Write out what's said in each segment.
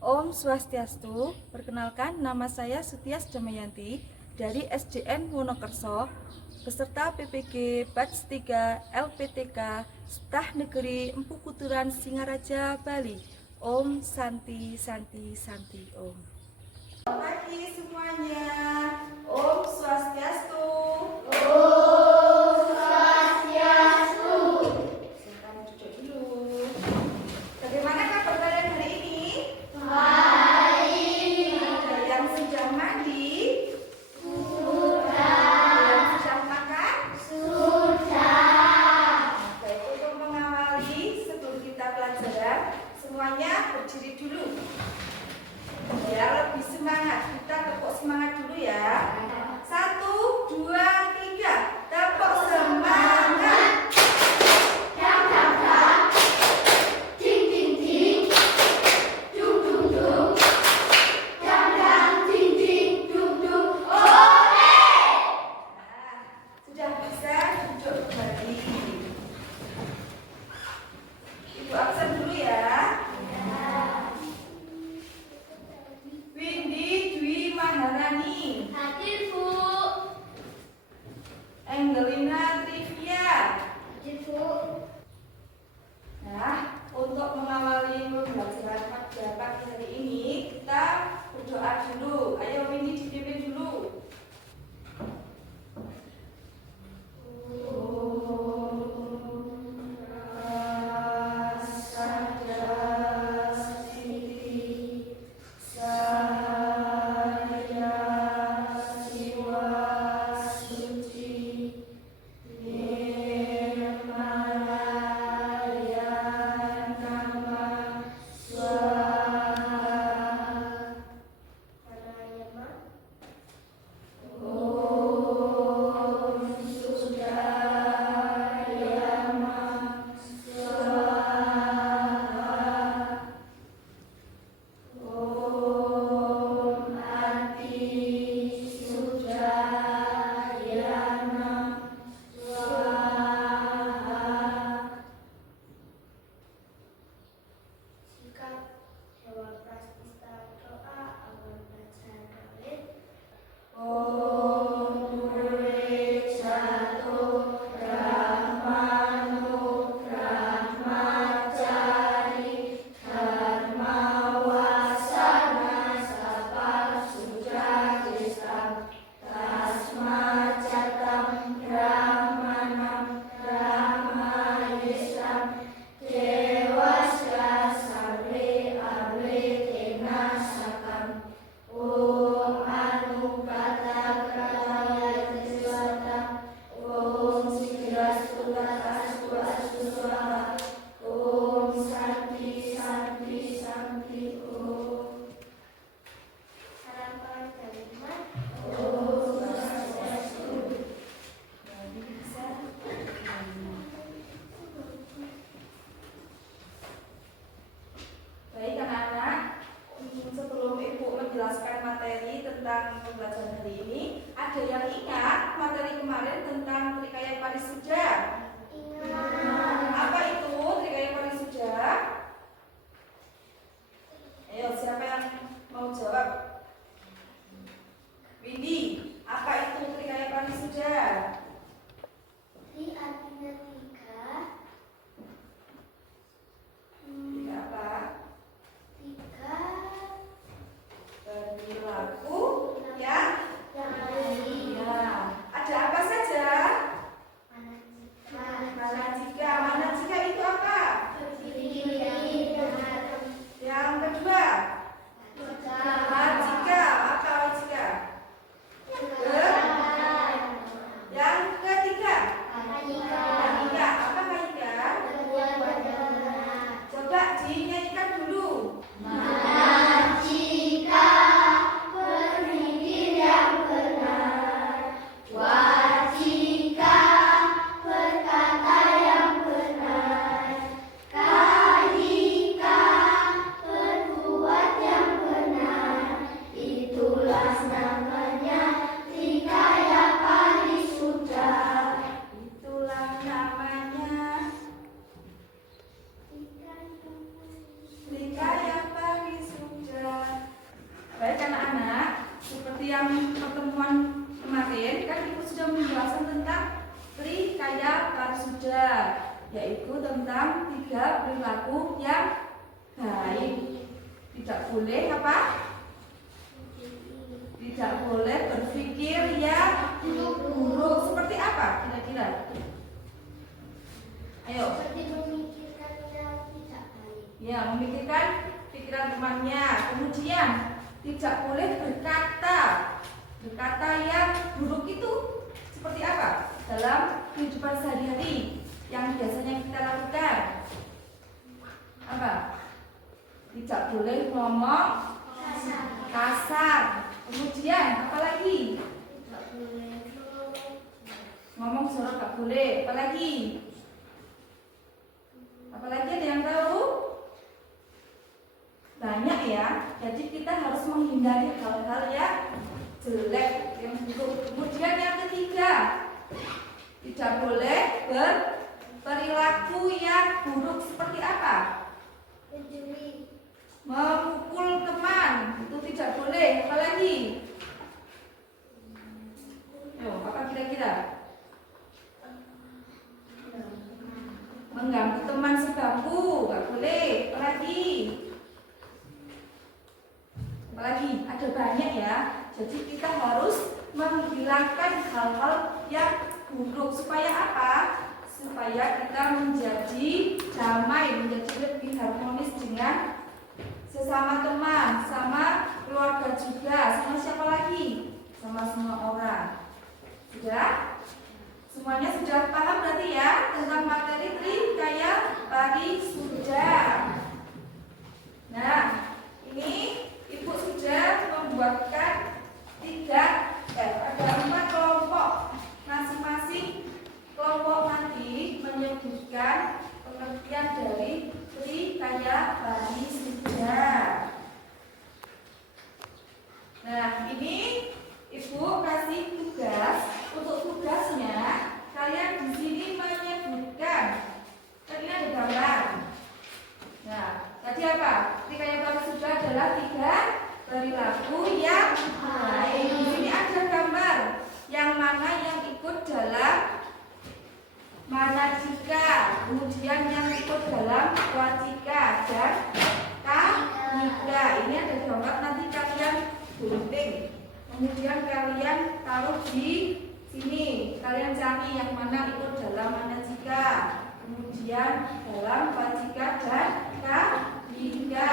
Om Swastiastu, perkenalkan nama saya Sutias Damayanti dari SDN Wonokerso, beserta PPG Batch 3 LPTK Stah Negeri Empu Kuturan Singaraja, Bali. Om Santi Santi Santi Om. Selamat pagi semuanya. Om Swastiastu. Silakan duduk dulu. Bagaimana kabar kalian hari ini? Ada yang sudah mandi? Yang sudah makan? Baik, untuk mengawali sebelum kita pelajaran, semuanya berdiri dulu. Ya, lebih semangat. Kita tepuk semangat dulu ya. 1, 2, 3. Tepuk semangat. Sudah bisa duduk kembali. Ibu absen dulu ya. Windy Dwi Maharani, Hadir, Bu. Angelina Trivia. Hadir, Bu. Nah, untuk mengawali pembelajaran pada pagi hari ini, kita berdoa dulu. Ayo Windy dipimpin dulu. Om Rasa perilaku yang baik. Tidak boleh apa? Tidak boleh berpikir yang buruk. Seperti apa kira-kira? Ayo. Seperti memikirkan yang tidak baik. Ya, memikirkan pikiran temannya. Kemudian tidak boleh berkata yang buruk itu seperti apa dalam kehidupan sehari-hari yang biasanya kita lakukan? Apa? Tidak boleh ngomong kasar. Kemudian apa lagi? Tidak boleh Ngomong jorok gak boleh. Apa lagi? Apalagi ada yang tahu? Banyak ya. Jadi kita harus menghindari hal-hal yang jelek, yang buruk. Kemudian yang ketiga, tidak boleh berperilaku yang buruk. Seperti apa? mencuri, Memukul teman, itu tidak boleh. Apalagi? Apa kira-kira? Mengganggu teman sebangku, nggak boleh. Apalagi? Ada banyak ya. Jadi kita harus menghilangkan hal-hal yang buruk. Supaya apa? Supaya kita menjadi damai, menjadi lebih harmonis dengan sesama teman, sama keluarga juga, sama siapa lagi? Sama semua orang. Sudah? Semuanya sudah paham berarti ya tentang materi Trikaya Parisuda. Nah, ini Ibu sudah membuatkan ada 4 kelompok. Masing-masing kelompok nanti menyebutkan pengertian dari Trikaya Parisuda. Nah, ini Ibu kasih tugas. Untuk tugasnya kalian di sini menyebutkan. Tadi ada gambar. Nah, tadi apa? Trikaya Parisuda adalah 3 perilaku yang baik. Di sini ada gambar. Yang mana yang ikut dalam manajika, kemudian yang ikut dalam wacika dan kanika. Ini ada gambar, nanti kalian gunting. Kemudian kalian taruh di sini. Kalian cari yang mana ikut dalam manajika, kemudian dalam wacika dan kanika.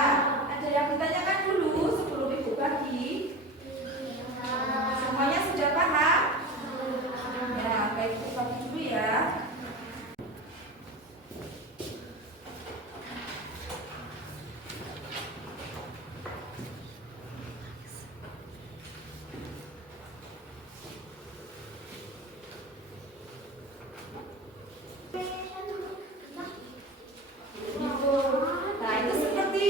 Ada yang ditanyakan dulu sebelum Ibu bagi? Semuanya sudah paham? Ya, baik, Ibu bagi dulu ya. Nah, itu seperti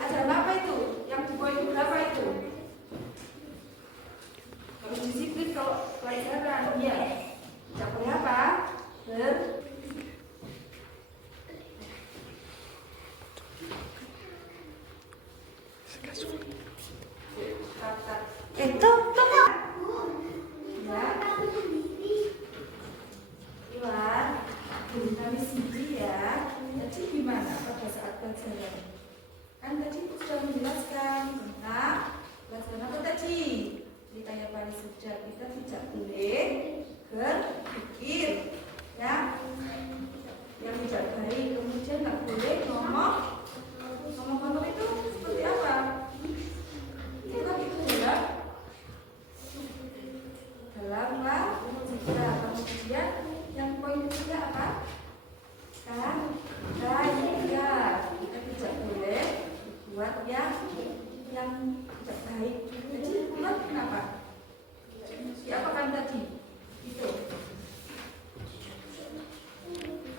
ajaran apa itu? Yang di poin berapa itu? Harus disiplin kalau pelajaran. Ya. Tidak boleh apa? Iwan, kami sendiri ya. Jadi gimana pada saat pelajaran? Kan tadi sudah menjelaskan tentang pelajaran apa tadi? Trikaya Parisuda, kita tidak boleh berpikir yang tidak baik. Kemudian nggak boleh ngomong itu seperti apa? Itu kan itu ya. Dalam wacika. Kemudian yang poin ketiga apa? Kanika. Kita tidak boleh buat yang tidak baik. Jadi buat kenapa? Siapa kan tadi? Itu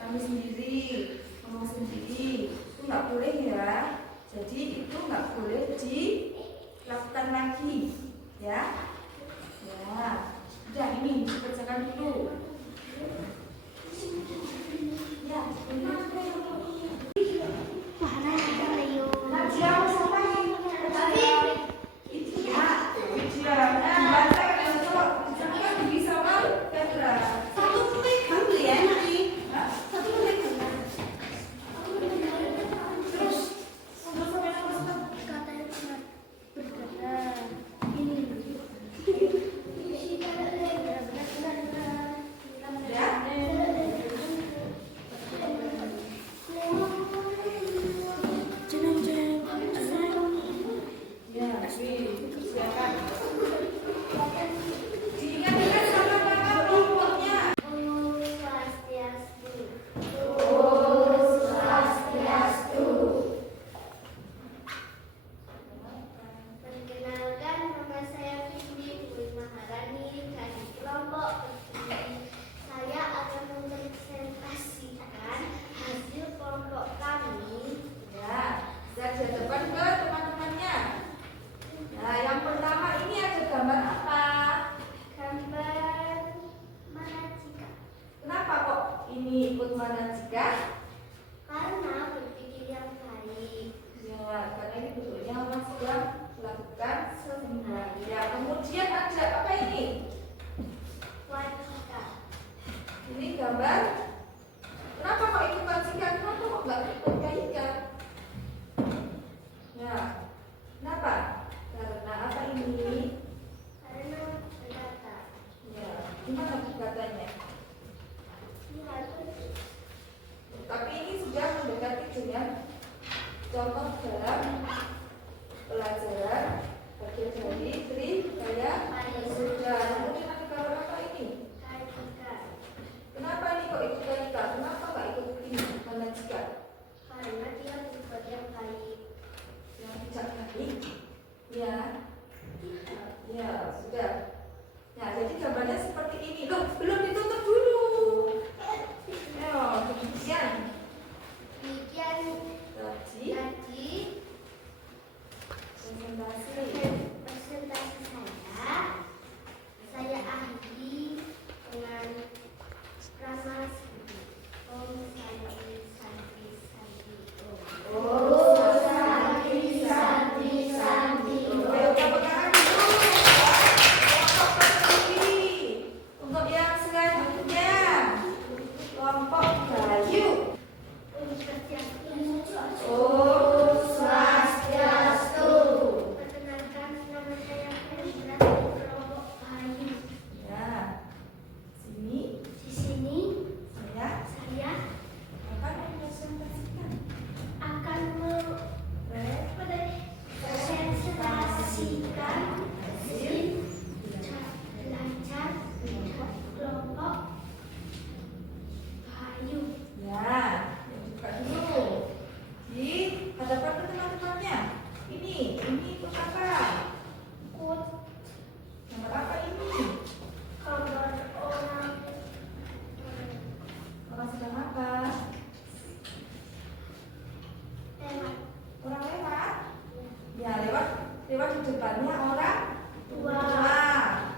kami sendiri. kemudian contoh dalam pelajaran bagian dari Trikaya sudah. Kemudian ada gambar apa ini? Kenapa nih kok ikut Kaika? Kenapa nggak ikut ini? Mana jika? Karena dia bukan yang baik. Yang tidak baik? Ya, ya sudah. Nah, jadi gambarnya seperti ini. Loh, belum ditutup dulu. Ayo, kemudian Demikian tadi tadi presentasi. presentasi saya. Saya akhiri dengan ramas Om Santi Santi Santi Om. Oh, Santi, Santi, Santi. Ayo tepuk tangan dulu. Kelompok berdiri. Untuk yang selanjutnya, kelompok Bayu. Om Swastiastu. Om Swastiastu. Perkenalkan, nama saya Hendra kelompok Bayu. Ya, sini Di sini saya saya akan mempresentasikan. akan mempresentasikan hasil belajar kelompok Bayu. Ya, buka dulu di hadapan teman-temannya. Ini ikut apa? Ikut Gambar apa ini? gambar orang Orang sedang apa? lewat Orang lewat? Ya, lewat di depannya orang tua,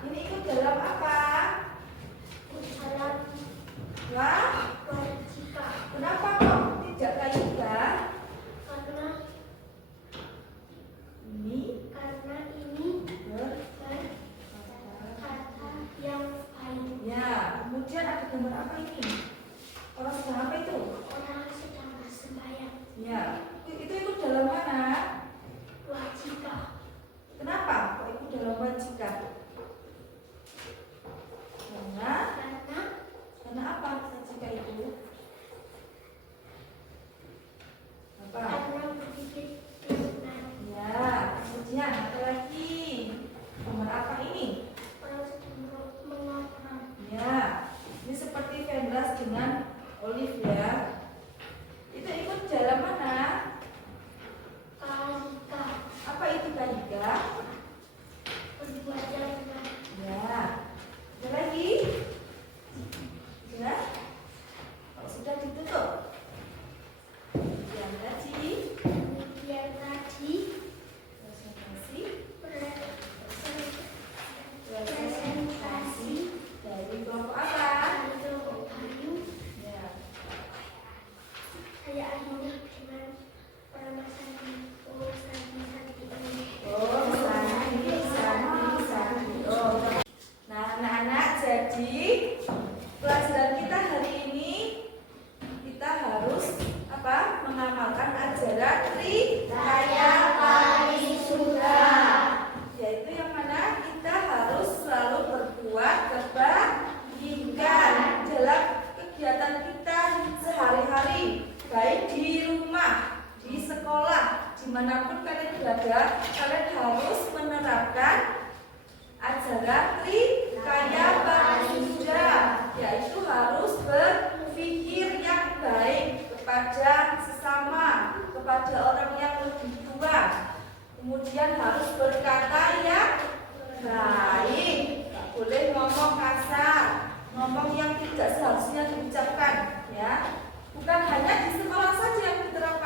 Ini ikut dalam apa? jalan Wah, wajika, kenapa kok tidak Kaika? karena Ini ini ber kata yang baik. Ya, kemudian ada gambar apa ini? Orang sedang apa itu? Orang sedang bersembahyang Ya, itu ikut dalam mana? wajika, Kenapa kok ikut dalam wajika? Karena apa wajika itu? Apa? karena berpikir benar. Ya, kemudian apa lagi? Gambar apa ini? Orang sedang mengobrol Ya, ini seperti Vendras dengan Olive ya. Itu ikut dalam mana? kalika, Apa itu Kaika? berbuat yang benar. Ya, ada lagi? Sudah? Kalau sudah ditutup. Yang tadi Demikian tadi presentasi presentasi dari kelompok apa? dari kelompok Bayu. Ya, Saya akhiri dengan permasalahan Om Santi Santi ini. oh Santi, Santi, Santi. Oh. Nah, anak-anak, jadi pelajaran kita hari ini kita harus apa? Mengamalkan ajaran Trikaya Parisuda. Yaitu yang mana kita harus selalu berbuat kebaikan dalam kegiatan kita sehari-hari, baik di rumah, di sekolah, dimanapun kalian berada, kalian harus menerapkan ajaran Trikaya Parisuda, yaitu harus berpikir yang baik kepada sesama, kepada orang yang lebih tua. Kemudian harus berkata yang baik, tak boleh ngomong kasar, ngomong yang tidak seharusnya diucapkan, ya. Bukan hanya di sekolah saja yang diterapkan